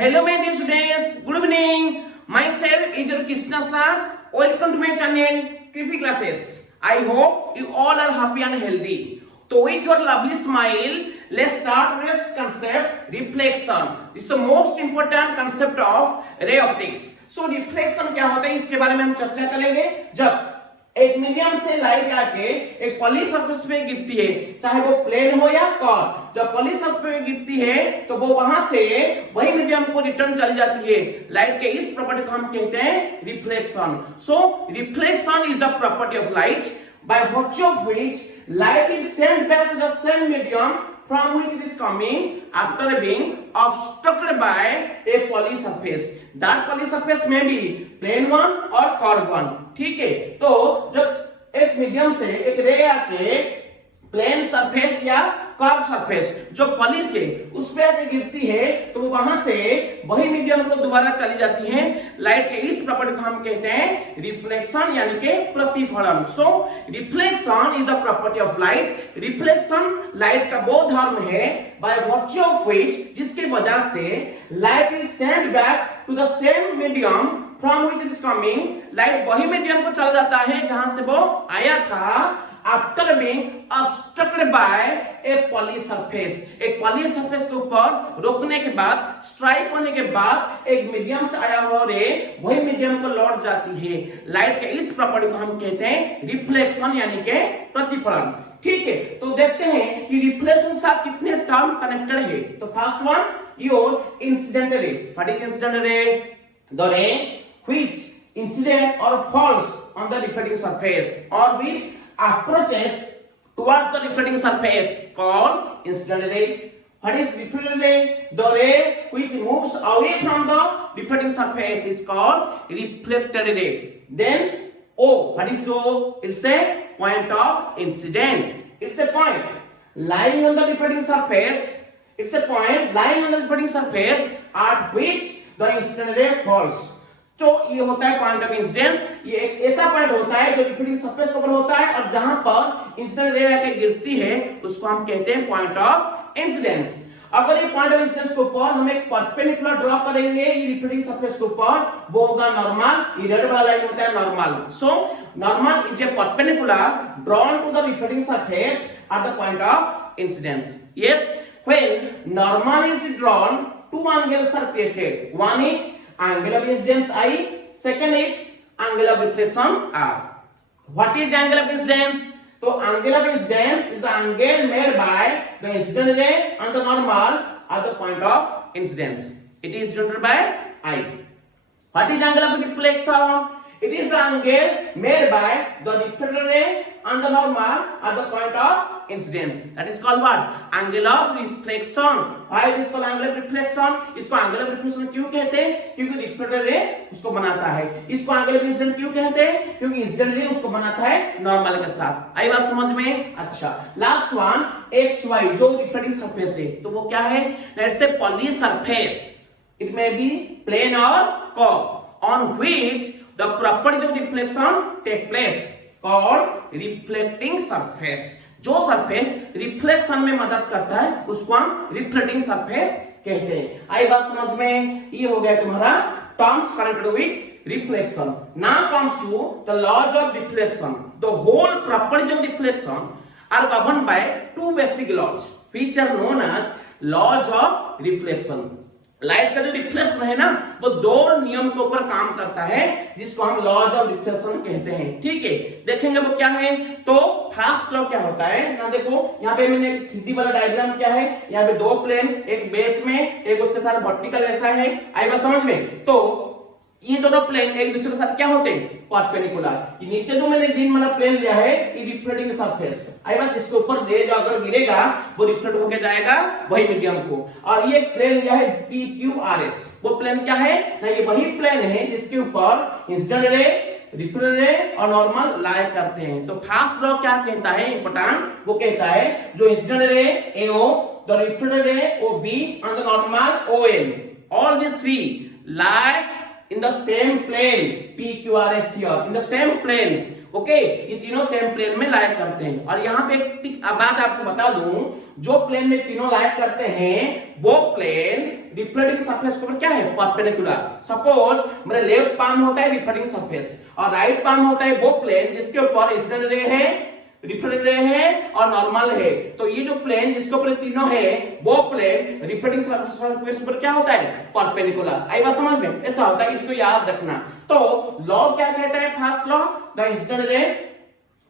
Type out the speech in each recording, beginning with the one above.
Hello my dear students, good evening. Myself is your Krishna sir. Welcome to my channel Kripi Classes. I hope you all are happy and healthy. So with your lovely smile, let's start today's concept reflection. This is the most important concept of ray optics. So reflection क्या होता है इसके बारे में हम चर्चा करेंगे। जब एक मीडियम से लाइट आके एक पॉली सरफेस पे गिरती है, चाहे वो प्लेन हो या कर्व, जब पॉली सरफेस पे गिरती है तो वो वहां से वही मीडियम को रिटर्न चली जाती है। लाइट के इस प्रॉपर्टी को हम कहते हैं reflection. So reflection is the property of light by virtue of which light is sent back to the same medium from which it is coming after being obstructed by a poly surface. That poly surface may be plane one or curved one. ठीक है, तो जब एक medium से एक रे आके plane surface या कर्व सरफेस जो पॉली से उस पे आके गिरती है तो वहां से वही मीडियम को दोबारा चली जाती है। लाइट के इस प्रॉपर्टी को हम कहते हैं रिफ्लेक्शन यानी कि प्रतिफलन। So reflection is the property of light. Reflection light का वो धर्म है बाय वर्च्यू ऑफ व्हिच जिसके वजह से light is sent back to the same medium from which it is coming. Light वही मीडियम को चला जाता है जहां से वो आया था after being obstructed by a poly surface। एक पॉली सरफेस के ऊपर रोकने के बाद, स्ट्राइक होने के बाद एक मीडियम से आया हुआ रे वही मीडियम को लौट जाती है। लाइट के इस प्रॉपर्टी को हम कहते हैं रिफ्लेक्शन यानी कि प्रतिफलन। ठीक है, तो देखते हैं कि रिफ्लेक्शन से आप कितने टर्म कनेक्टेड है। तो first one your incident ray. What is incident ray? The ray which incident और falls on the reflecting surface और which approaches towards the reflecting surface called incident ray. What is reflected ray? The ray which moves away from the reflecting surface is called reflected ray. Then O, what is O? It's a point of incident. It's a point lying on the reflecting surface. It's a point lying on the reflecting surface at which the incident ray falls. तो ये होता है point of incidence. ये एक ऐसा point होता है जो रिफ्लेक्टिंग सरफेस के ऊपर होता है और जहां पर इंसिडेंट रे आके गिरती है उसको हम कहते हैं पॉइंट ऑफ इंसिडेंस। अगर ये पॉइंट ऑफ इंसिडेंस के ऊपर हम एक परपेंडिकुलर ड्रॉ करेंगे ये रिफ्लेक्टिंग सरफेस के ऊपर, वो होगा नॉर्मल। ये रेड वाला लाइन होता है normal. So normal is a perpendicular drawn to the reflecting surface at the point of incidence. Yes, when normal is drawn two angles are created. One is angle of incidence I, second is angle of reflection R. What is angle of incidence? So angle of incidence is the angle made by the incident ray and the normal at the point of incidence. It is denoted by I. What is angle of reflection? It is the angle made by the reflected ray and the normal at the point of incidence. That is called what? Angle of reflection. Why it is called angle of reflection? इसको angle of reflection क्यों कहते हैं? क्योंकि reflected ray उसको बनाता है। इसको angle of incidence क्यों कहते हैं? क्योंकि incident ray उसको बनाता है normal के साथ। आई बात समझ में? अच्छा, लास्ट वन XY जो reflecting surface है, तो वो क्या है? Let's say poly surface. It may be plane or curve on which the properties of reflection take place called reflecting surface. जो सरफेस रिफ्लेक्शन में मदद करता है उसको हम रिफ्लेक्टिंग सरफेस कहते हैं। आई बात समझ में? ये हो गया तुम्हारा terms connected with reflection. Now comes to the laws of reflection. The whole properties of reflection are governed by two basic laws which are known as laws of reflection. Light का जो रिफ्लेक्शन है ना वो दो नियम के ऊपर काम करता है जिसको हम लॉज ऑफ रिफ्लेक्शन कहते हैं। ठीक है, देखेंगे वो क्या है। तो फर्स्ट लॉ क्या होता है ना, देखो यहाँ पे मैंने 3D वाला डायग्राम क्या है, यहाँ पे दो प्लेन, एक बेस में एक उसके साथ वर्टिकल ऐसा है। आई बात समझ में? तो ये दोनों प्लेन एक दूसरे के साथ क्या होते हैं? परपेंडिकुलर। ये नीचे जो मैंने ग्रीन वाला प्लेन लिया है ये रिफ्लेक्टिंग सरफेस। आई बात, इसके ऊपर रे जो अगर गिरेगा वो रिफ्लेक्ट होके जाएगा वही मीडियम को। और ये प्लेन लिया है PQRS। वो प्लेन क्या है ना, ये वही प्लेन है जिसके ऊपर इंसिडेंट रे, रिफ्लेक्टेड रे और नॉर्मल लाई करते हैं। तो फर्स्ट लॉ क्या कहता है इंपॉर्टेंट, वो कहता है जो incident ray AO, the reflected ray OB and the normal ON, all these three lie in the same plane PQRS here, in the same plane okay, ये तीनों सेम प्लेन में लाया करते हैं। और यहाँ पे एक बात आपको बता दूं, जो प्लेन में तीनों लाया करते हैं वो प्लेन रिफ्लेक्टिंग सरफेस के ऊपर क्या है, परपेंडिकुलर। सपोज मेरा लेफ्ट पाम होता है रिफ्लेक्टिंग सरफेस और राइट पाम होता है वो प्लेन जिसके ऊपर इंसिडेंट रे है, रिफ्लेक्टिंग रे है और नॉर्मल है। तो ये जो प्लेन जिसके ऊपर तीनों है वो प्लेन रिफ्लेक्टिंग सरफेस पर क्या होता है, परपेंडिकुलर। आई बात समझ में, ऐसा होता है, इसको याद रखना। तो लॉ क्या कहता है, first law, the incident ray,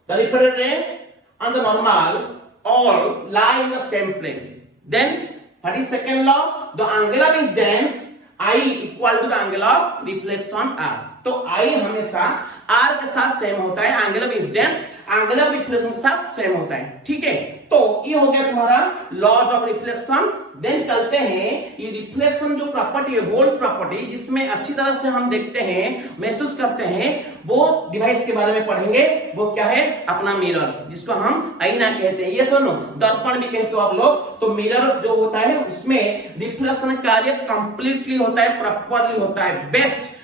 the reflected ray and the normal all lie in the same plane. Then what is second law, the angle of incidence I equal to the angle of reflection R. तो I हमेशा R के साथ same होता है, angle of incidence angle of reflection के साथ same होता है, ठीक है। तो ये हो गया तुम्हारा लॉज ऑफ रिफ्लेक्शन। देन चलते हैं, ये रिफ्लेक्शन जो प्रॉपर्टी है, होल प्रॉपर्टी, जिसमें अच्छी तरह से हम देखते हैं, महसूस करते हैं, वो डिवाइस के बारे में पढ़ेंगे। वो क्या है, अपना मिरर, जिसको हम आईना कहते हैं। ये सुनो, दर्पण भी कहते हो आप लोग। तो मिरर जो होता है उसमें रिफ्लेक्शन कार्य कंप्लीटली होता है, प्रॉपरली होता है, बेस्ट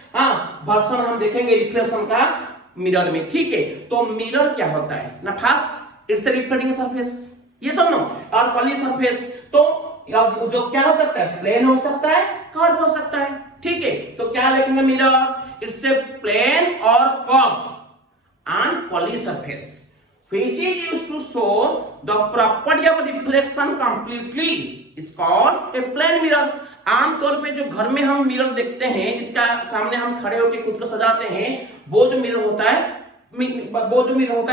वर्जन हम देखेंगे रिफ्लेक्शन का मिरर में, ठीक है। तो मिरर क्या होता है ना, first it's a reflecting surface, ये सब नो, और पॉली सरफेस। तो जो क्या हो सकता है, प्लेन हो सकता है, कर्व हो सकता है, ठीक है। तो क्या लिखेंगे, मिरर इट्स ए प्लेन और curve and poly surface which is used to show the property of reflection completely is called a plane mirror. आमतौर पे जो घर में हम मिरर देखते हैं, जिसका सामने हम खड़े होकर खुद को सजाते हैं, वो जो मिरर होता है,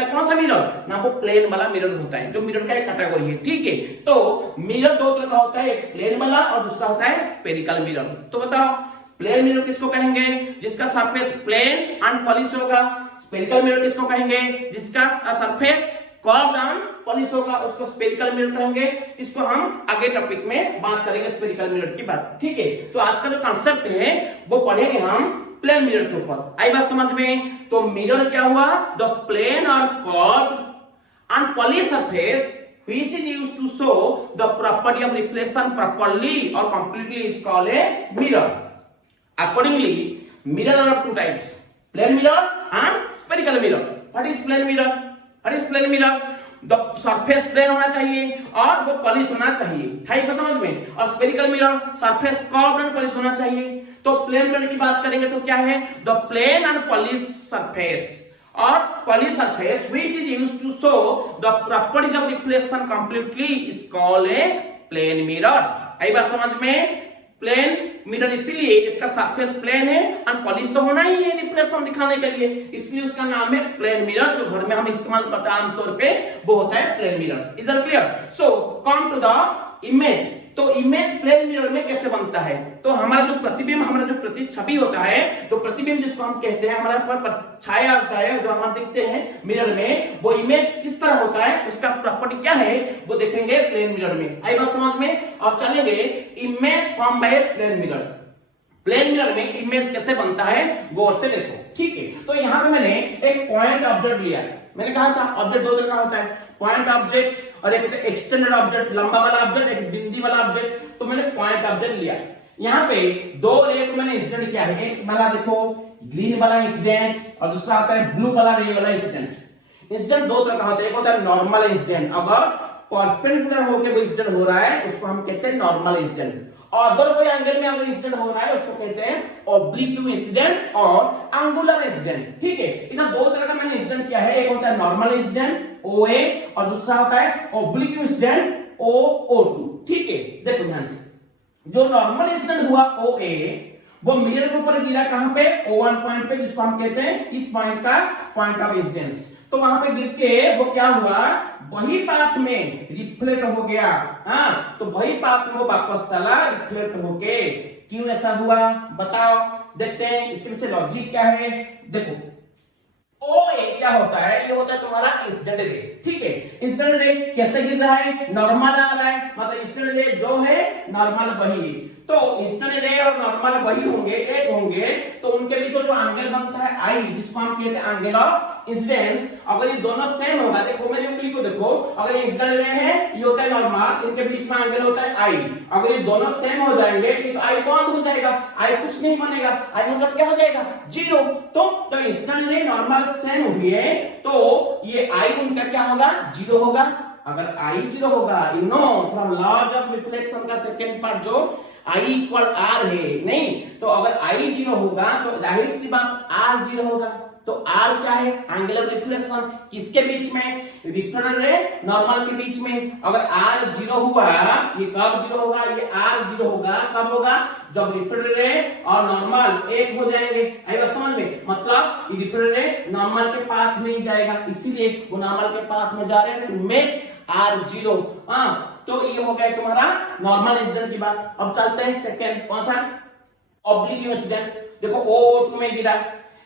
कौन सा मिरर ना, वो प्लेन वाला मिरर होता है, जो मिरर का एक कैटेगरी है, ठीक है। तो मिरर दो तरह का होता है, एक प्लेन वाला और दूसरा होता है स्फेरिकल मिरर। तो बताओ, प्लेन मिरर किसको कहेंगे, जिसका सरफेस प्लेन एंड पॉलिश होगा। स्फेरिकल मिरर किसको कहेंगे, जिसका सरफेस कर्व्ड एंड पॉलिश होगा, उसको स्फेरिकल मिरर कहेंगे। इसको हम आगे टॉपिक में बात करेंगे, स्फेरिकल मिरर की बात, ठीक है। तो आज का जो कांसेप्ट है वो पढ़ेंगे हम प्लेन मिरर के ऊपर। आई बात समझ में। तो मिरर क्या हुआ, द प्लेन और curved and polish surface which is used to show the property of reflection properly or completely is called a mirror. Accordingly, mirror are of two types, plane mirror and spherical mirror. What is plane mirror? What is plane mirror? The surface plane होना चाहिए और वो polish होना चाहिए, ठीक है समझ में। और spherical mirror surface curved and polish होना चाहिए। तो प्लेन मिरर की बात करेंगे तो क्या है, the plane and polish surface or poly surface which is used to show the properties of reflection completely is called a plane mirror. आई बात समझ में। प्लेन मिरर इसीलिए इसका सरफेस प्लेन है और पॉलिश तो होना ही है रिफ्लेक्शन दिखाने के लिए, इसलिए उसका नाम है प्लेन मिरर। जो घर में हम इस्तेमाल करते हैं आमतौर पे वो होता है plane mirror. Is it clear? So come to the image. तो इमेज प्लेन मिरर में कैसे बनता है, तो हमारा जो प्रतिबिंब, हमारा जो प्रतिछवि होता है, तो प्रतिबिंब जिसको हम कहते हैं, हमारा पर छाया होता है जो हम देखते हैं मिरर में, वो इमेज किस तरह होता है, उसका प्रॉपर्टी क्या है, वो देखेंगे प्लेन मिरर में। आई बात समझ में। और चलेंगे image form by plane mirror. Plane mirror में इमेज कैसे बनता है गौर से देखो, ठीक है। तो यहाँ पे मैंने एक पॉइंट ऑब्जेक्ट लिया, मैंने कहा था ऑब्जेक्ट दो तरह का होता है, पॉइंट ऑब्जेक्ट और एक होता है एक्सटेंडेड ऑब्जेक्ट, लंबा वाला ऑब्जेक्ट, एक बिंदी वाला ऑब्जेक्ट। तो मैंने पॉइंट ऑब्जेक्ट लिया, यहाँ पे दो रे को मैंने इंसिडेंट किया है, एक वाला देखो ग्रीन वाला इंसिडेंट और दूसरा आता है ब्लू वाला रे वाला इंसिडेंट। इंसिडेंट दो तरह का होता है, एक होता है नॉर्मल इंसिडेंट, अगर परपेंडिकुलर होकर वो इंसिडेंट हो रहा है उसको हम कहते हैं नॉर्मल इंसिडेंट, और अदर कोई एंगल में अगर इंसिडेंट हो रहा है उसको कहते हैं ऑब्लिक्यू इंसिडेंट और एंगुलर इंसिडेंट, ठीक है। इधर दो तरह का मैंने इंसिडेंट किया है, एक होता है नॉर्मल इंसिडेंट OA और दूसरा होता है ऑब्लिक्यू इंसिडेंट OO2, ठीक है। देखो ध्यान से, जो नॉर्मल इंसिडेंट हुआ OA वो मिरर के ऊपर गिरा कहां पे, O1 पॉइंट पे, जिसको हम कहते हैं इस पॉइंट का पॉइंट ऑफ इंसिडेंस। तो वहां पे गिर के वो क्या हुआ, वही पाथ में रिफ्लेक्ट हो गया, हाँ। तो वही पाथ में वो वापस चला रिफ्लेक्ट होके। क्यों ऐसा हुआ बताओ, देखते हैं इसके पीछे लॉजिक क्या है। देखो OA क्या होता है, ये होता है तुम्हारा इंसिडेंट रे, ठीक है। इंसिडेंट रे कैसे गिर रहा है, नॉर्मल आ रहा है, मतलब इंसिडेंट रे जो है नॉर्मल वही। तो इंसिडेंट रे और नॉर्मल वही होंगे, एक होंगे, तो उनके बीच जो एंगल बनता है आई, जिसको हम कहते हैं एंगल ऑफ इंसिडेंस। अगर ये दोनों सेम होगा, देखो मेरी उंगली को देखो, अगर ये इंसिडेंट रे है, ये होता है नॉर्मल, इनके बीच में एंगल होता है आई। अगर ये दोनों सेम हो जाएंगे तो आई बॉन्ड हो जाएगा, आई कुछ नहीं बनेगा, आई मतलब क्या हो जाएगा 0। तो इंस्टेंट रे नॉर्मल सेम हुए तो ये आई उनका क्या होगा 0 होगा। अगर आई 0 होगा, you know from laws of reflection का सेकंड पार्ट जो I इक्वल R है, नहीं तो अगर I 0 होगा तो जाहिर सी बात R 0 होगा। तो R क्या है एंगुलर रिफ्लेक्शन किसके बीच में, रिफ्लेक्टेड रे नॉर्मल के बीच में। अगर R 0 हुआ, ये कब 0 होगा, ये R 0 होगा कब होगा जब रिफ्लेक्टेड रे और नॉर्मल एक हो जाएंगे। आई बात समझ में, मतलब ये रिफ्लेक्टेड रे नॉर्मल के पाथ में ही जाएगा, इसीलिए वो नॉर्मल के पाथ में जा रहे हैं टू मेक R 0। हाँ तो ये हो गया तुम्हारा नॉर्मल इंसिडेंट की बात। अब चलते हैं सेकंड, कौन सा ऑब्लिक इंसिडेंट। देखो O2 में गिरा,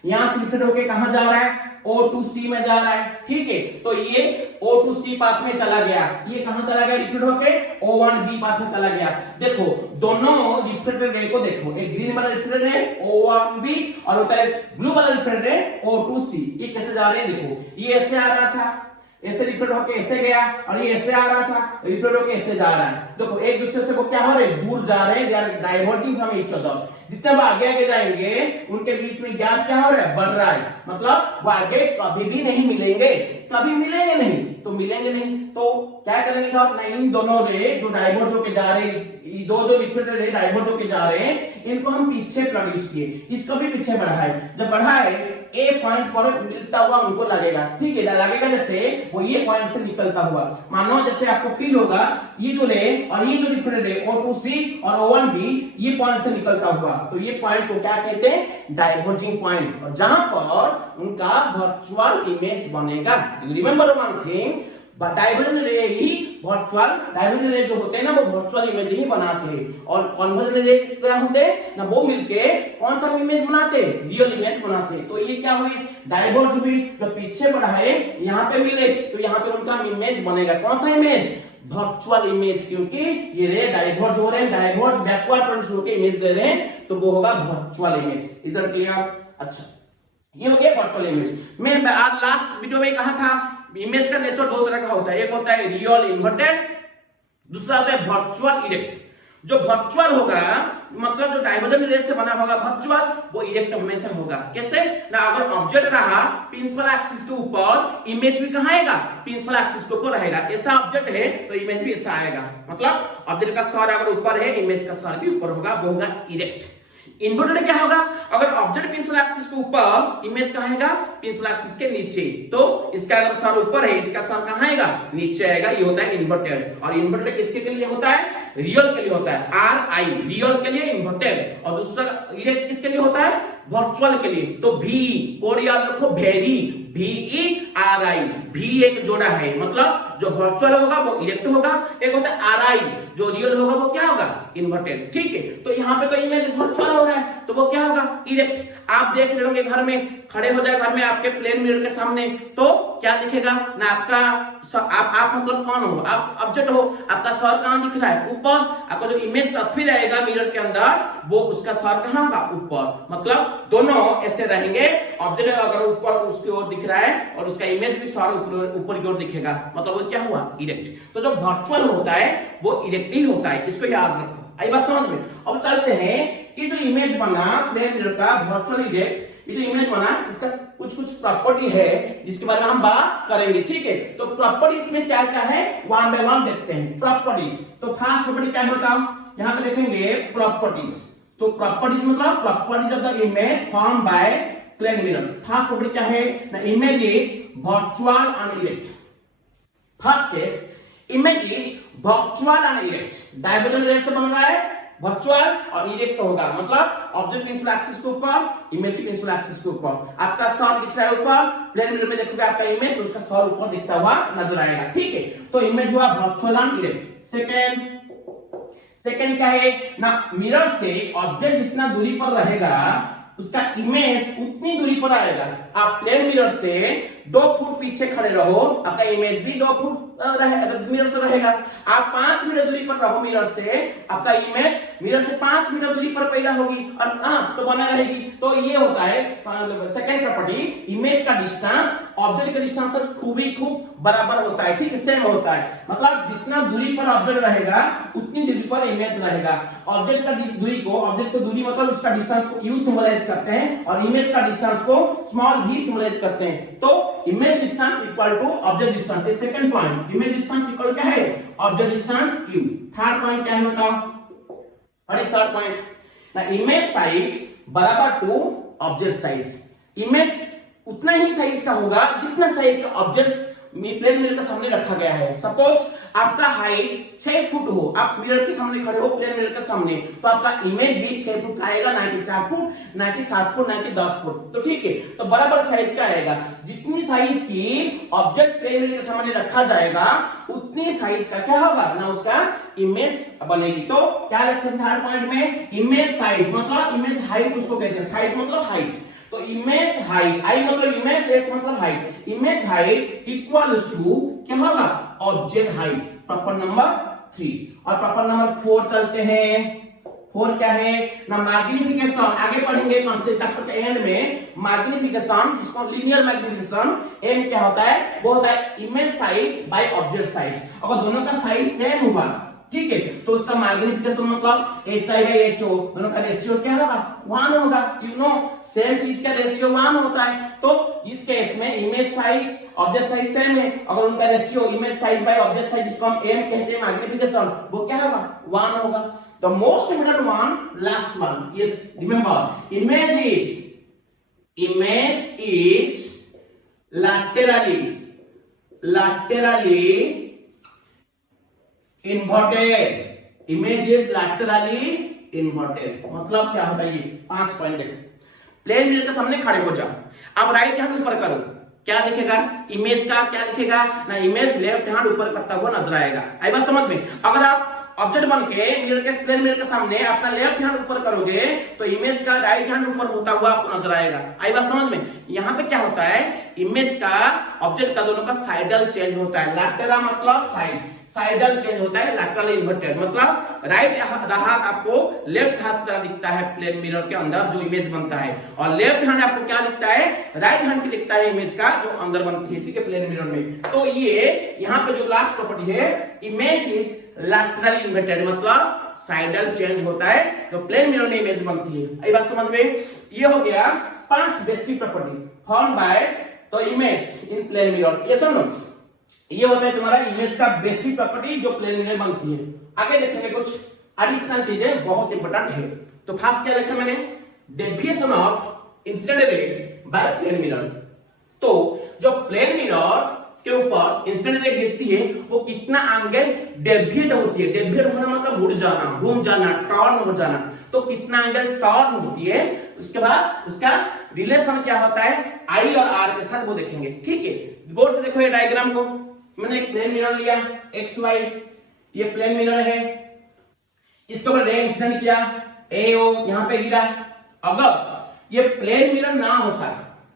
यहां से रिफ्लेक्ट होके कहां जा रहा है O2C में जा रहा है, ठीक है। तो ये O2C पाथ में चला गया, ये कहां चला गया रिफ्लेक्ट होके O1B पाथ में चला गया। देखो दोनों रिफ्लेक्टेड रे को देखो, एक ग्रीन वाला रिफ्लेक्टेड रे O1B और होता है ब्लू वाला रिफ्लेक्टेड रे O2C। ये कैसे जा रहे हैं देखो, ये ऐसे आ रहा था, ऐसे रिफ्लेक्ट होके ऐसे गया और ये ऐसे आ रहा था, रिफ्लेक्ट होके ऐसे जा रहा है। देखो एक दूसरे से वो क्या हो रहे दूर जा रहे हैं, they are diverging from each other. जितने वो आगे आगे जाएंगे उनके बीच में गैप क्या हो रहा है बढ़ रहा है, मतलब वो आगे कभी भी नहीं मिलेंगे, कभी मिलेंगे नहीं तो मिलेंगे नहीं। तो क्या करेंगे साहब, नहीं इन दोनों रे जो डाइवर्ज होके जा रहे हैं, ये दो जो रिफ्लेक्टेड रे डाइवर्ज होके जा रहे हैं, इनको हम पीछे प्रोड्यूस किए, इसको भी पीछे बढ़ाए। जब बढ़ाए ए पॉइंट पर मिलता हुआ उनको लगेगा, ठीक है लगेगा जैसे वो ये पॉइंट से निकलता हुआ। मानो जैसे आपको फील होगा ये जो रे और ये जो रिफ्लेक्टेड रे O2C और O1B ये पॉइंट से निकलता हुआ, तो ये पॉइंट को क्या कहते हैं डाइवर्जिंग पॉइंट, और जहां पर उनका वर्चुअल इमेज बनेगा। You remember one thing, divergent रे ही वर्चुअल, डाइवर्जेंट रे जो होते हैं ना वो वर्चुअल इमेज ही बनाते हैं, और कन्वर्जेंट रे क्या होते हैं ना वो मिलके कौन सा इमेज बनाते हैं रियल इमेज बनाते हैं। तो ये क्या हुई डाइवर्ज हुई, जो पीछे बढ़ाए यहाँ पे मिले तो यहाँ पे उनका इमेज बनेगा, कौन सा इमेज वर्चुअल इमेज, क्योंकि ये रे डाइवर्ज हो रहे हैं, डाइवर्ज बैकवर्ड प्रोड्यूस होकर इमेज दे रहे हैं तो वो होगा virtual image. Is it clear? अच्छा ये हो गया वर्चुअल इमेज। मैं आज लास्ट वीडियो में कहा था इमेज का नेचर दो तरह का होता है, एक होता है रियल इन्वर्टेड, दूसरा होता है वर्चुअल इरेक्ट। जो वर्चुअल होगा मतलब जो डाइवर्जेंट रे से बना होगा वर्चुअल, वो इरेक्ट हमेशा होगा। कैसे ना, अगर ऑब्जेक्ट रहा प्रिंसिपल एक्सिस के ऊपर, इमेज भी कहां आएगा प्रिंसिपल एक्सिस के ऊपर रहेगा। ऐसा ऑब्जेक्ट है तो इमेज भी ऐसा आएगा, मतलब ऑब्जेक्ट का सर अगर ऊपर है इमेज का सर भी ऊपर होगा, वो होगा इरेक्ट। इन्वर्टेड क्या होगा, अगर ऑब्जेक्ट प्रिंसिपल एक्सिस के ऊपर, इमेज कहां आएगा प्रिंसिपल एक्सिस के नीचे, तो इसका अगर सर ऊपर है इसका सर कहां आएगा नीचे आएगा, ये होता है इन्वर्टेड। और इन्वर्टेड किसके लिए होता है रियल के लिए होता है, RI रियल के लिए इन्वर्टेड, और दूसरा इरेक्ट किसके लिए होता है वर्चुअल के लिए। तो V कोड याद रखो, वेरी VERI, भी एक जोड़ा है, मतलब जो वर्चुअल होगा वो इरेक्ट होगा, एक होता है RI जो रियल होगा वो क्या होगा इन्वर्टेड, ठीक है। तो यहाँ पे तो इमेज वर्चुअल हो रहा है तो वो क्या होगा इरेक्ट। आप देख रहे होंगे घर में, खड़े हो जाए घर में आपके प्लेन मिरर के सामने तो क्या दिखेगा ना, आपका आप मतलब कौन हो, आप ऑब्जेक्ट हो, आपका सर कहां दिख रहा है ऊपर, आपका जो इमेज तस्वीर आएगा मिरर के अंदर वो उसका सर कहां होगा ऊपर, मतलब दोनों ऐसे रहेंगे। ऑब्जेक्ट अगर ऊपर उसकी ओर दिख रहा है और उसका इमेज भी सर ऊपर की ओर दिखेगा, मतलब वो क्या हुआ इरेक्ट। तो जो वर्चुअल होता है वो इरेक्ट ही होता है, इसको याद रखो। आई बात समझ में? अब चलते हैं कि जो इमेज बना प्लेन मिरर का वर्चुअल इरेक्ट, ये जो इमेज बना इसका कुछ कुछ प्रॉपर्टी है जिसके बारे में हम बात करेंगे, ठीक है। तो प्रॉपर्टीज में क्या क्या है वन बाय वन देखते हैं प्रॉपर्टीज। तो फर्स्ट प्रॉपर्टी क्या है बताओ, यहाँ पे देखेंगे प्रॉपर्टीज। तो प्रॉपर्टीज मतलब properties of the image form by plane mirror. First property क्या है ना, image is virtual and erect. First case image is virtual and erect, diagonal ray से बन रहा है वर्चुअल और इरेक्ट होगा, मतलब ऑब्जेक्ट प्रिंसिपल एक्सिस के ऊपर, इमेज प्रिंसिपल एक्सिस के ऊपर। आपका सर दिख रहा है ऊपर, प्लेन मिरर में देखोगे आपका इमेज तो उसका सर ऊपर दिखता हुआ नजर आएगा, ठीक है। तो इमेज हुआ वर्चुअल एंड इरेक्ट। सेकंड क्या है ना, मिरर से ऑब्जेक्ट जितना दूरी पर रहेगा उसका इमेज उतनी दूरी पर आएगा। आप प्लेन मिरर से 2 फुट पीछे खड़े रहो, आपका इमेज भी 2 फुट मिरर से रहेगा। आप 5 मीटर दूरी पर रहो मिरर से, आपका इमेज मिरर से 5 मीटर दूरी पर पैदा होगी और तो बना रहेगी। तो ये होता है सेकंड प्रॉपर्टी, इमेज का डिस्टेंस ऑब्जेक्ट के डिस्टेंस से खूब ही खूब बराबर होता है, ठीक है, सेम होता है। मतलब जितना दूरी पर ऑब्जेक्ट रहेगा उतनी दूरी पर इमेज रहेगा। ऑब्जेक्ट का दूरी को, ऑब्जेक्ट को दूरी मतलब उसका डिस्टेंस को यू सिंबलाइज करते हैं और इमेज का डिस्टेंस को स्मॉल v सिंबलाइज करते हैं। तो image distance equal to object distance, ये second point. Image distance equal क्या है? Object distance q। Third point क्या है बताओ? What is third point? The image size बराबर टू ऑब्जेक्ट साइज। इमेज उतना ही साइज का होगा जितना साइज का ऑब्जेक्ट प्लेन मिरर के सामने रखा गया है। सपोज आपका हाइट 6 फुट हो, आप मिरर के सामने खड़े हो प्लेन मिरर के सामने, तो आपका इमेज भी 6 फुट का आएगा, ना कि 4 फुट, ना कि 7 फुट, ना कि 10 फुट। तो ठीक है, तो बराबर साइज का आएगा। जितनी साइज की ऑब्जेक्ट प्लेन मिरर के सामने रखा जाएगा उतनी साइज का क्या होगा ना, उसका इमेज बनेगी। तो क्या लिखें थर्ड पॉइंट में? इमेज साइज मतलब इमेज हाइट उसको कहते हैं, साइज मतलब हाइट। तो इमेज हाइट, आई मतलब इमेज, एच मतलब height, image height equals to क्या होगा? Object height. प्रॉपर नंबर 3 और प्रॉपर नंबर 4 चलते हैं। 4 क्या है ना? मैग्निफिकेशन। आगे पढ़ेंगे कॉन्सेप्ट चैप्टर के एंड में मैग्निफिकेशन, जिसको लीनियर मैग्निफिकेशन एम क्या होता है? वो होता है image size by object size. अगर दोनों का साइज सेम हुआ, ठीक है, तो उसका मैग्निफिकेशन मतलब HI/HO, दोनों का रेशियो क्या होगा? 1 होगा। यू नो सेम चीज का रेशियो 1 होता है। तो इस केस में image size object size same है, अगर उनका ratio image size by object size, जिसको हम एम कहते हैं मैग्निफिकेशन, वो क्या होगा? 1 होगा। The most important one, last one, yes remember, image is laterally inverted। Image is laterally inverted मतलब क्या होता है? ये 5 पॉइंट देखो। प्लेन मिरर के सामने खड़े हो जाओ, अब राइट हैंड ऊपर करो, क्या दिखेगा? इमेज का क्या दिखेगा ना? इमेज लेफ्ट हैंड ऊपर करता हुआ नजर आएगा। आई बात समझ में? अगर आप ऑब्जेक्ट बन के मिरर के प्लेन मिरर के सामने अपना लेफ्ट हैंड ऊपर करोगे तो इमेज का राइट हैंड ऊपर होता हुआ आपको नजर आएगा। आई बात समझ में? यहाँ पे क्या होता है? इमेज का ऑब्जेक्ट का दोनों का साइडल चेंज होता है। लैटेरा मतलब साइड, साइडल चेंज होता है, लैटरल इन्वर्टेड मतलब राइट हाथ आपको लेफ्ट हाथ की तरह दिखता है प्लेन मिरर के अंदर जो इमेज बनता है, और लेफ्ट हैंड आपको क्या दिखता है? राइट हैंड की दिखता है इमेज का जो अंदर बनती है, ठीक है, प्लेन मिरर में। तो ये यहाँ पे जो लास्ट प्रॉपर्टी है, इमेज इज लैटरल इन्वर्टेड मतलब साइडल चेंज होता है जो प्लेन मिरर में इमेज बनती है। ये बात समझ में? ये हो गया 5 basic property found by the image in plane mirror. ये समझो, ये होता है तुम्हारा इमेज का बेसिक प्रॉपर्टी जो प्लेन मिरर बनती है। आगे देखेंगे कुछ एडिशनल चीजें बहुत इंपॉर्टेंट है। तो फर्स्ट क्या लिखा मैंने? Deviation of incident ray by plane mirror. तो जो प्लेन मिरर के ऊपर इंसिडेंट रे गिरती है वो कितना एंगल डेविएट होती है। डेविएट होना मतलब मुड़ जाना, घूम जाना, टर्न हो जाना। तो कितना एंगल टर्न होती है, उसके बाद उसका रिलेशन क्या होता है आई और आर के साथ, वो देखेंगे। ठीक है, गौर से देखो ये डायग्राम को। मैंने एक प्लेन मिरर लिया एक्स वाई, ये प्लेन मिरर है, इसके ऊपर रे इंसिडेंट किया, ए ओ यहां पे गिरा। अगर ये प्लेन मिरर ना होता,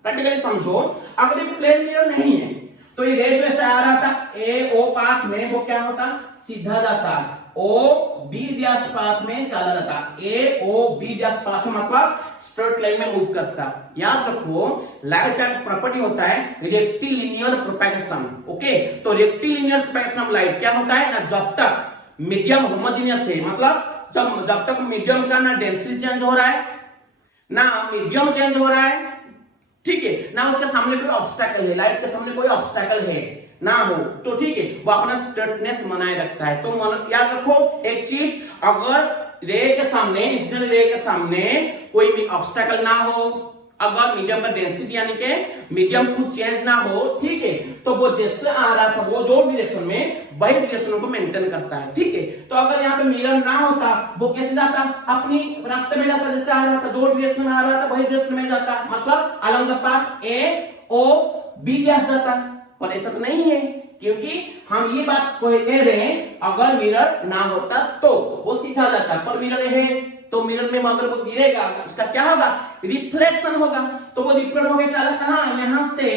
प्रैक्टिकली समझो, अगर ये प्लेन मिरर नहीं है तो ये रे जो ऐसे आ रहा था ए ओ पाथ में, वो क्या होता? सीधा जाता, ओ बी व्यास पाथ में चला जाता। ए ओ बी व्यास पाथ में मतलब स्ट्रेट लाइन में मूव करता। याद रखो, लाइट का प्रॉपर्टी होता है रेक्टिलिनियर प्रोपगेशन। ओके, तो रेक्टिलिनियर प्रोपगेशन ऑफ लाइट क्या होता है ना? जब तक मीडियम होमोजेनियस है, मतलब जब तक मीडियम का ना डेंसिटी चेंज हो रहा है ना मीडियम चेंज हो रहा है, ठीक है, ना उसके सामने कोई ऑब्स्टेकल है, लाइट के सामने कोई ऑब्स्टेकल है ना हो, तो ठीक है, वो अपना स्ट्रेटनेस बनाए रखता है। तो याद रखो एक चीज, अगर रे के सामने, इंसिडेंट रे के सामने कोई भी ऑब्स्टेकल ना हो, अगर मीडियम का डेंसिटी यानी कि मीडियम कुछ चेंज ना हो, ठीक है, तो वो जैसे आ रहा था वो जो डायरेक्शन में, वही डायरेक्शन को मेंटेन करता है। ठीक है, तो अगर यहाँ पे मिरर ना होता, वो कैसे जाता? अपनी रास्ते में जाता, जैसे आ रहा था, जो डायरेक्शन में आ रहा था वही डायरेक्शन में जाता, मतलब along the path A O B जाता। पर ऐसा तो नहीं है, क्योंकि हम ये बात कह रहे हैं अगर मिरर ना होता तो वो सीधा जाता, पर मिरर है तो मिरर में अगर वो गिरेगा उसका क्या होगा? रिफ्लेक्शन होगा। तो वो रिफ्लेक्ट होके चला कहां? यहां से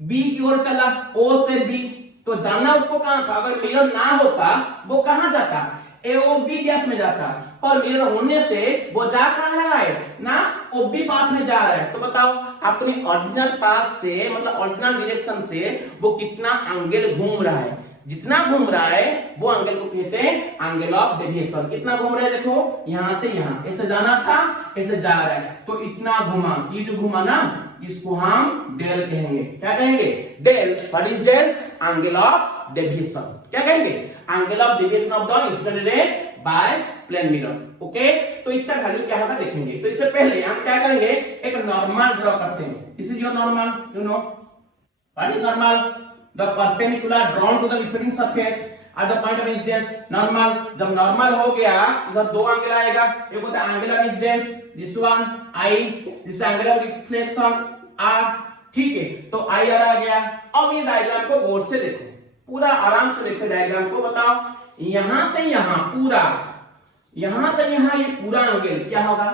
बी की ओर चला, ओ से बी, तो जाना उसको कहां था? अगर मिरर ना होता वो कहां जाता? एओबी डैश में जाता, पर मिरर होने से वो जा कहां रहा है ना, ओबी पाथ में जा रहा है। तो बताओ अपने ओरिजिनल पाथ से मतलब ओरिजिनल डायरेक्शन से वो कितना एंगल घूम रहा है? जितना घूम रहा है वो एंगल को कहते हैं एंगल ऑफ डेविएशन। कितना घूम रहा है देखो, यहां से यहां, ऐसे जाना था, ऐसे जा रहा है, तो इतना घुमा, ये जो घुमा ना, इसको हम डेल कहेंगे। क्या कहेंगे? Del. What is del? Angle of deviation. क्या कहेंगे? Angle of deviation of the incident ray by plane mirror. Okay, तो इसका वैल्यू क्या होगा देखेंगे। तो इससे पहले हम क्या करेंगे, एक नॉर्मल ड्रॉ करते हैं। This is your normal, you know what is normal? The perpendicular drawn to the reflecting surface at the point of incidence, normal। जब नॉर्मल हो गया इधर दो एंगल आएगा, एक होता है angle of incidence, this one I, this angle of reflection R. ठीक है, तो आई आर आ गया। अब ये डायग्राम को गौर से देखो, पूरा आराम से देखो डायग्राम को। बताओ यहां से यहां पूरा, यहां से यहां ये पूरा एंगल क्या होगा?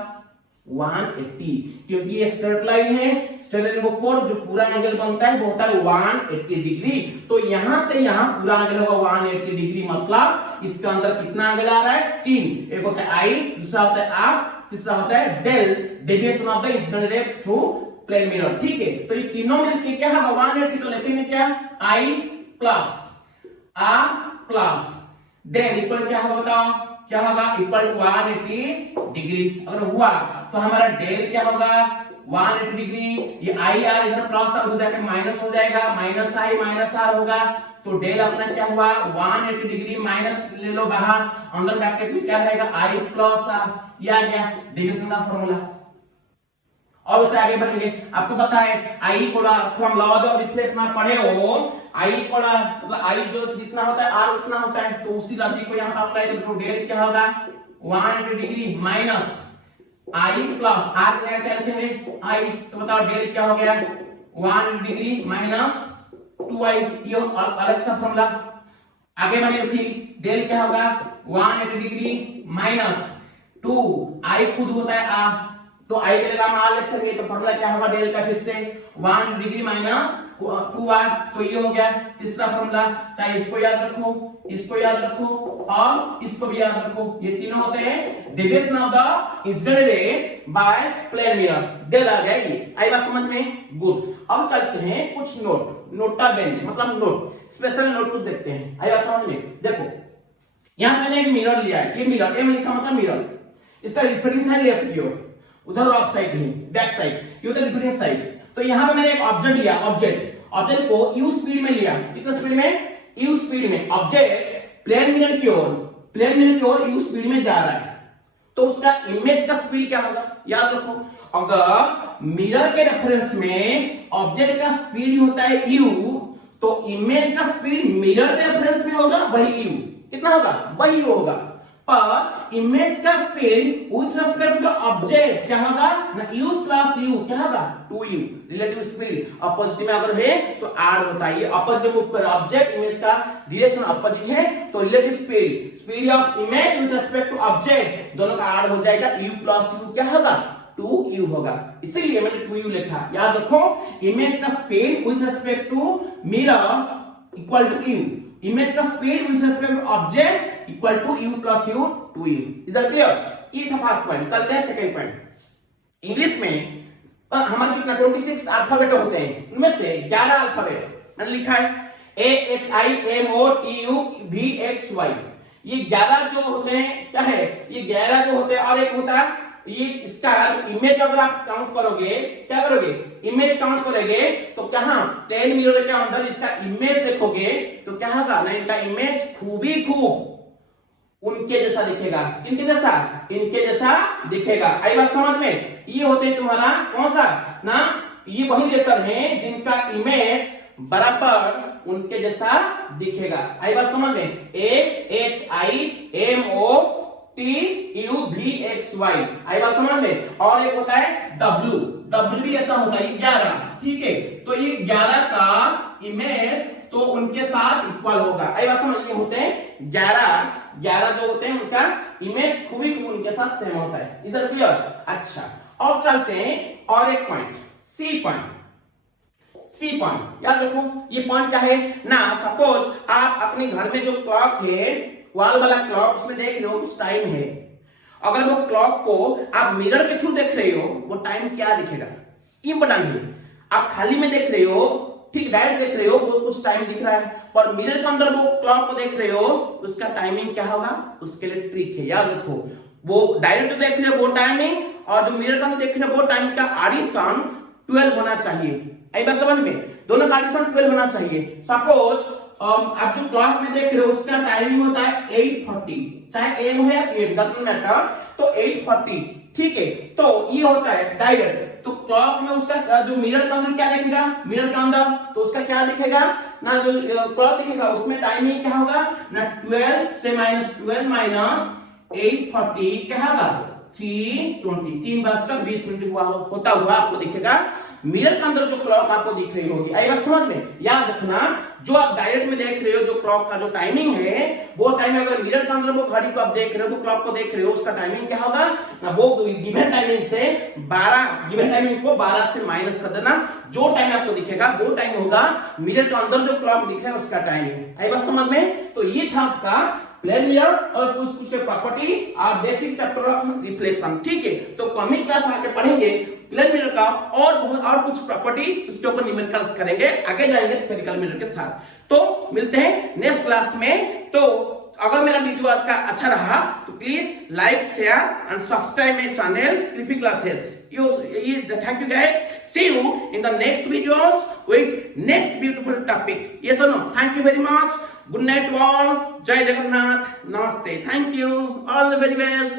180, क्योंकि ये स्ट्रेट लाइन है, स्ट्रेट लाइन के ऊपर जो पूरा एंगल बनता है वो होता है 180 डिग्री। तो यहां से यहां पूरा एंगल होगा 180 डिग्री, मतलब इसके अंदर कितना एंगल आ रहा है? 3। एक होता है आई, दूसरा होता है आर, तीसरा होता है del, deviation of the incident ray through plane mirror. ठीक है, तो ये तीनों मिलके क्या है? 180। तो लेते हैं क्या? I plus r plus del equal क्या होगा? बताओ क्या होगा? Equal to 180 degree. अगर हुआ तो हमारा डेल क्या होगा? 180 डिग्री। ये आई आर इधर प्लस था, उधर जाके माइनस हो जाएगा, माइनस आई माइनस आर होगा। तो डेल अपना क्या हुआ? 180 डिग्री, माइनस ले लो बाहर, अंदर ब्रैकेट में क्या रहेगा? आई प्लस आर। ये आ गया डेविएशन का फार्मूला। और उससे आगे बढ़ेंगे। आपको पता है आई को हम लॉज ऑफ रिफ्लेक्शन में पढ़े हो, आई को मतलब आई जो जितना होता है आर उतना होता है, तो उसी लॉजिक को यहां पर अप्लाई करो। डेल क्या होगा? 180 degree minus I plus R क्या लिखेंगे? आई। तो बताओ डेल क्या हो गया? 180 डिग्री माइनस 2i। ये अलग सा फॉर्मूला। आगे बढ़े ठीक, डेल क्या होगा? 180 डिग्री माइनस 2 आई खुद होता है आर, तो आई के जगह हम आर लिख सकेंगे। तो फॉर्मूला क्या होगा डेल का? फिर से 1 डिग्री माइनस 2r। तो ये हो गया तीसरा फॉर्मूला। चाहे इसको याद रखो, इसको याद रखो और इसको भी याद रखो। ये तीनों होते हैं deviation of the incident ray by plane mirror. Del आ गया ये। आई बात समझ में? गुड। अब चलते हैं कुछ नोट, नोटा बेंड मतलब नोट, स्पेशल नोट कुछ देखते हैं। आई बात समझ में? देखो यहां मैंने एक मिरर लिया है, ये मिरर एम लिखा मतलब मिरर, इसका रिफ्लेक्टिंग साइड लेफ्ट की ओर, उधर रॉक साइड नहीं, बैक साइड, ये उधर रिफ्लेक्टिंग साइड। तो यहां पे मैंने एक ऑब्जेक्ट लिया, ऑब्जेक्ट को यू स्पीड में लिया। कितना स्पीड में? यू स्पीड में। ऑब्जेक्ट प्लेन मिरर की ओर यू स्पीड में जा रहा है, तो उसका इमेज का स्पीड क्या होगा? याद रखो, अगर मिरर के रेफरेंस में ऑब्जेक्ट का स्पीड होता है यू, तो इमेज का स्पीड मिरर के रेफरेंस में होगा वही यू। कितना होगा? वही यू होगा। पर इमेज का speed with respect to object क्या होगा? ना u प्लस u क्या होगा? 2u। रिलेटिव स्पीड अपोजिट में अगर है तो r होता है। ये अपोजिट मूव कर ऑब्जेक्ट, इमेज का डायरेक्शन अपोजिट है, तो relative speed of image with respect to object दोनों का r हो जाएगा। u प्लस u क्या होगा? 2u होगा। इसीलिए मैंने 2u लिखा। याद रखो इमेज का speed with respect to mirror equal to u, image का speed with respect to object equal to u plus u 2u। Is that clear? ये था फर्स्ट पॉइंट। चलते हैं सेकंड पॉइंट। इंग्लिश में हमारे कितना 26 अल्फाबेट होते हैं, उनमें से 11 अल्फाबेट मैंने लिखा है A H I M O T U V X Y। ये 11 जो होते हैं क्या है? ये 11 जो होते हैं, और एक होता है ये इसका इमेज अगर आप काउंट करोगे, क्या करोगे? इमेज काउंट करोगे तो कहां? प्लेन मिरर के अंदर इसका इमेज देखोगे तो क्या होगा ना, इनका इमेज खूबी खूब उनके जैसा दिखेगा। इनके जैसा? इनके जैसा दिखेगा। आई बात समझ में? ये होते हैं तुम्हारा कौन सा ना, ये वही लेटर हैं जिनका इमेज बराबर उनके जैसा दिखेगा। आई बात समझ में? A H I M O T U V X Y। आई बात समझ में? और एक होता है W भी ऐसा होता है 11। ठीक है, तो ये 11 का इमेज तो उनके साथ इक्वल होगा। आई बात समझ में? होते हैं 11 जो होते हैं उनका इमेज खूबी खूब उनके साथ सेम होता है। Is that clear? अच्छा, अब चलते हैं और एक point, C point. C point. याद रखो ये पॉइंट क्या है ना, सपोज आप अपने घर में जो क्लॉक है वॉल वाला क्लॉक, उसमें देख रहे हो कुछ टाइम है, अगर वो क्लॉक को आप मिरर के थ्रू देख रहे हो वो टाइम क्या दिखेगा, इंपॉर्टेंट है। आप खाली में देख रहे हो, ठीक डायरेक्ट देख रहे हो वो कुछ टाइम दिख रहा है, और मिरर के अंदर वो क्लॉक को देख रहे हो उसका टाइमिंग क्या होगा, उसके लिए ट्रिक है। याद रखो वो डायरेक्ट देख रहे हो वो टाइमिंग, और जो मिरर के अंदर देख रहे हो वो टाइम का एडिशन 12 होना चाहिए। आई बात समझ में, दोनों का एडिशन 12 होना चाहिए। सपोज आप जो क्लॉक में देख रहे हो उसका टाइमिंग होता है 8:40, चाहे एम हो या पीएम डजंट मैटर, तो 8:40 ठीक है। तो ये होता है डायरेक्ट, तो क्लॉक में उसका जो मिरर के अंदर क्या दिखेगा, मिरर के अंदर तो उसका क्या दिखेगा ना, जो क्लॉक दिखेगा उसमें टाइमिंग क्या होगा ना 12 से -12 माइनस 8:40 क्या होगा 3:20, 3:20 हुआ होता हुआ आपको दिखेगा मिरर के अंदर जो क्लॉक आपको दिख रही होगी। आई बात समझ में। याद रखना जो आप डायरेक्ट में देख रहे हो जो क्लॉक का जो टाइमिंग है वो टाइम, अगर मिरर के अंदर वो घड़ी को आप देख रहे हो तो क्लॉक को देख रहे हो उसका टाइमिंग क्या होगा ना, वो गिवन टाइमिंग से 12, गिवन टाइमिंग को 12 से माइनस कर देना, जो टाइम आपको दिखेगा वो टाइम होगा मिरर के अंदर जो क्लॉक दिख रहा है उसका टाइमिंग। आई बात समझ में। तो ये था उसका प्लेन मिरर और उसके प्रॉपर्टी और बेसिक चैप्टर ऑफ रिफ्लेक्शन। ठीक है, तो कमिंग क्लास आके पढ़ेंगे प्लेन मिरर का और कुछ प्रॉपर्टी उसके ऊपर न्यूमेरिकल्स करेंगे, आगे जाएंगे स्फेरिकल मिरर के साथ। तो मिलते हैं नेक्स्ट क्लास में। तो अगर मेरा वीडियो आज का अच्छा रहा तो please like share and subscribe my channel कृफी classes. Thank you guys. See you in the next videos with next beautiful topic. Yes or no? Thank you very much. Good night to all. Jai Jagannath. Namaste. Thank you. All the very best.